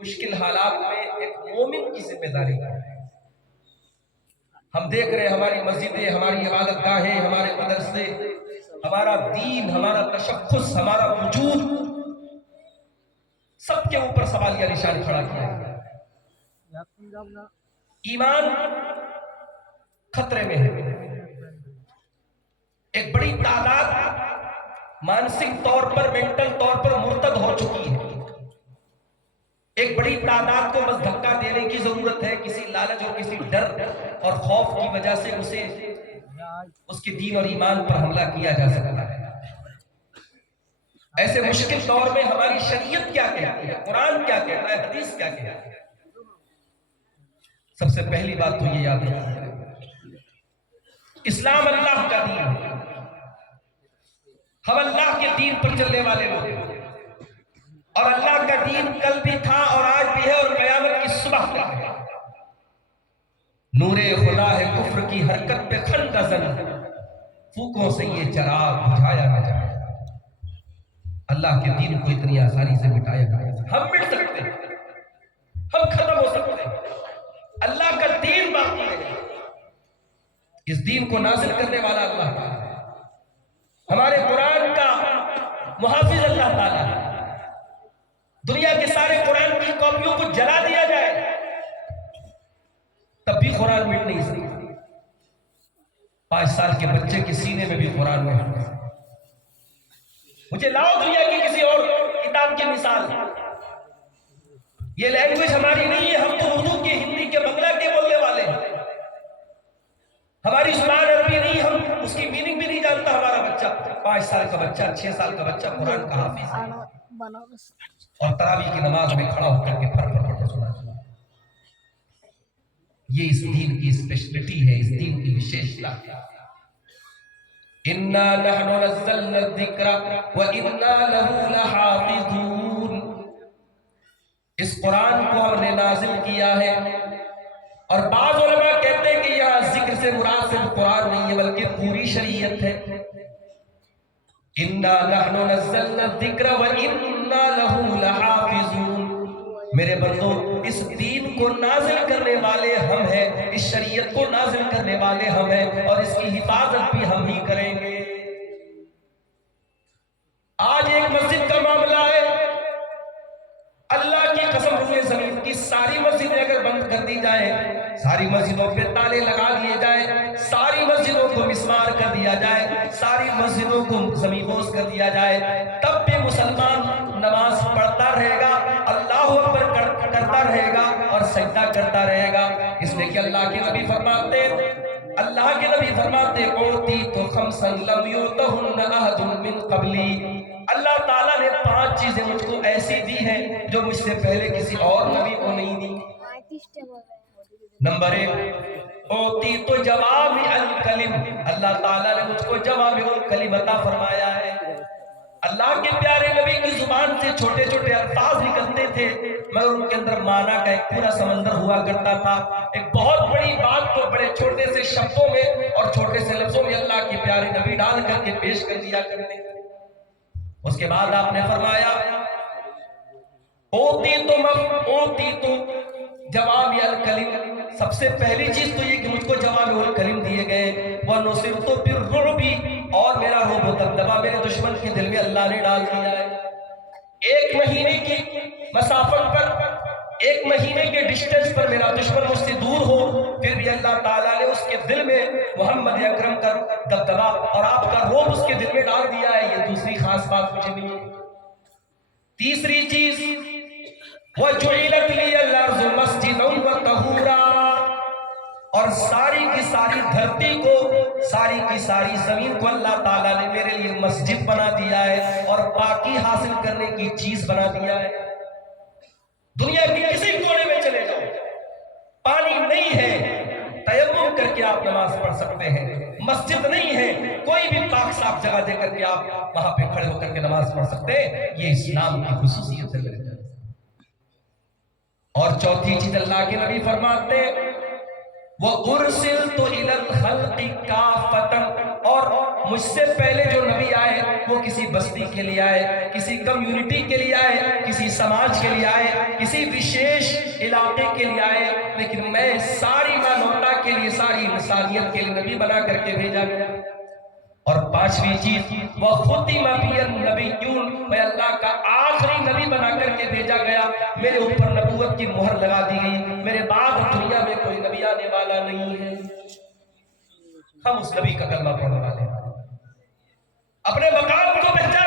مشکل حالات میں ایک مومن کی ذمہ داری ہے۔ ہم دیکھ رہے ہیں ہماری مسجدیں، ہماری عبادت گاہیں، ہمارے مدرسے، ہمارا دین، ہمارا تشخص، ہمارا وجود، سب کے اوپر سوالیہ نشان کھڑا کیا ہے۔ ایمان خطرے میں ہے۔ ایک بڑی تعداد مانسک طور پر، مینٹل طور پر مرتد ہو چکی ہے۔ ایک بڑی تعداد کو بس دھکا دینے کی ضرورت ہے، کسی لالچ اور کسی ڈر اور خوف کی وجہ سے اسے اس کے دین اور ایمان پر حملہ کیا جا سکتا ہے۔ ایسے مشکل دور میں ہماری شریعت کیا کہتی ہے، قرآن کیا کہتا ہے، حدیث کیا کہتا ہے؟ سب سے پہلی بات تو یہ یاد رکھیں، اسلام اللہ کا دین ہے۔ ہم اللہ کے دین پر چلنے والے لوگ ہیں، اور اللہ کا دین کل بھی تھا اور آج بھی ہے اور قیامت کی صبح تک ہے۔ نور خدا ہے کفر کی حرکت پہ کھن کا زن، پھوکوں سے یہ چراغ بجھایا نہ جائے۔ اللہ کے دین کو اتنی آسانی سے مٹایا نہ جائے۔ ہم مٹ سکتے ہیں، ہم ختم ہو سکتے ہیں، اللہ کا دین باقی ہے۔ اس دین کو نازل کرنے والا اللہ تعالیٰ ہے، ہمارے قرآن کا محافظ اللہ تعالیٰ ہے۔ دنیا کے سارے قرآن کی کاپیوں کو جلا دیا جائے تب بھی قرآن مٹ نہیں سکتا۔ 5 سال کے بچے کے سینے میں بھی قرآن میں ہے۔ مجھے لاؤ دنیا کی کسی اور کتاب کی مثال۔ یہ لینگویج ہماری نہیں ہے، ہم تو اردو کے، ہندی کے، بنگلہ کے بولنے والے ہیں۔ ہماری زبان عربی نہیں، ہم اس کی میننگ بھی نہیں جانتا ہمارا بچہ۔ 5 سال کا بچہ، 6 سال کا بچہ قرآن کا حافظ ہے، اور تراویح کی نماز میں کھڑا ہو کر کے پھر پھر پڑھتے سنا۔ یہ اس دین کی اسپیشلٹی ہے، اس دین کی وشیشتا ہے۔ اِنَّا نَحْنُ نَزَّلْنَا الذِّكْرَ وَإِنَّا لَهُ لَحَافِظُونَ۔ اس قرآن کو ہم نے نازل کیا ہے، اور بعض علماء کہتے ہیں کہ یہاں ذکر سے مراد صرف قرآن نہیں ہے بلکہ پوری شریعت ہے۔ اِنَّا نَحْنُ نَزَّلْنَا الذِّكْرَ وَإِنَّا لَهُ لَحَافِظُونَ۔ میرے بندو، اس دین کو نازل کرنے والے ہم ہیں، اس شریعت کو نازل کرنے والے ہم ہیں، اور اس کی حفاظت بھی ہم ہی کریں گے۔ آج ایک مسجد کا معاملہ ہے، اللہ کی قسم روئے زمین کی ساری مسجدیں اگر بند کر دی جائیں، ساری مسجدوں پہ تالے لگا دیے جائیں، ساری مسجدوں کو مسمار کر دیا جائے، ساری مسجدوں کو زمینبوس کر دیا جائے، تب بھی مسلمان نماز پڑھتا رہے گا، اللہ اکبر کرتا رہے گا اور سجدہ کرتا رہے گا۔ اس لیے کہ اللہ کے نبی فرماتے، اوتیت خمسا لم یؤتہن احد من قبلی۔ اللہ تعالیٰ نے 5 چیزیں مجھ کو ایسی دی ہیں جو مجھ سے پہلے کسی اور نبی کو نہیں دی۔ نمبر 1، اوتیت جوامع الکلم، اللہ تعالیٰ نے مجھ کو جوامع الکلم عطا فرمایا ہے۔ اللہ کے پیارے نبی کی زبان سے چھوٹے چھوٹے الفاظ نکلتے تھے، مگر ان کے اندر معنی کا ایک پورا سمندر ہوا کرتا تھا۔ ایک بہت بڑی بات کو بڑے چھوٹے سے شبدوں میں اور چھوٹے سے لفظوں میں اللہ کے پیارے نبی ڈال کر کے پیش کر دیا کرتے تھے۔ اس کے بعد آپ نے فرمایا، اوتیت جوامع الکلم، سب سے پہلی چیز تو یہ کہ مجھ کو جوامع الکلم دیے گئے، وَنُصِرْتُ بِالرُّعْبِ، اور میرا رعب و دبدبہ میرے دشمن کے دل میں اللہ نے ڈال دیا ہے۔ 1 مہینے کی مسافت پر، 1 مہینے کے ڈسٹنس پر میرا دشمن مجھ سے دور ہو، پھر بھی اللہ تعالیٰ نے اس کے دل میں محمد اکرم کا دبدبہ اور آپ کا رعب اس کے دل میں ڈال دیا ہے۔ یہ دوسری خاص بات مجھے ملی۔ تیسری چیز، وَجُعِلَتْ لِيَ الْأَرْضُ مَسْجِدًا وَطَهُورًا، اور ساری کی ساری دھرتی کو، ساری کی ساری زمین کو اللہ تعالیٰ نے میرے لیے مسجد بنا دیا ہے اور پاکی حاصل کرنے کی چیز بنا دیا ہے۔ دنیا کے کسی کونے میں چلے جاؤ، پانی نہیں ہے، تیمم کر کے آپ نماز پڑھ سکتے ہیں۔ مسجد نہیں ہے، کوئی بھی پاک صاف جگہ دے کر کے آپ وہاں پہ کھڑے ہو کر کے نماز پڑھ سکتے ہیں۔ یہ اسلام کی خصوصیت ہے میرے جان۔ اور چوتھی چیز اللہ کے نبی فرماتے ہیں، وَأُرْسِلْتُ إِلَى الْخَلْقِ كَافَّةً، اور مجھ سے پہلے جو نبی آئے وہ کسی بستی کے لیے آئے، کسی کمیونٹی کے لیے آئے، کسی سماج کے لیے آئے، کسی وشیش علاقے کے لیے آئے، لیکن میں ساری مانوتا کے لیے، ساری انسانیت کے لیے نبی بنا کر کے بھیجا گیا۔ اور پانچویں چیز، وَخُتِمَ بِيَ النَّبِيُّونَ، میں اللہ کا آخری نبی بنا کر کے بھیجا گیا، میرے اوپر نبوت کی مہر لگا دی گئی، میرے بعد دنیا میں کوئی نبی آنے والا نہیں ہے۔ ہم اس نبی کا کلمہ پڑھنے والے ہیں، اپنے مقام کو پہچان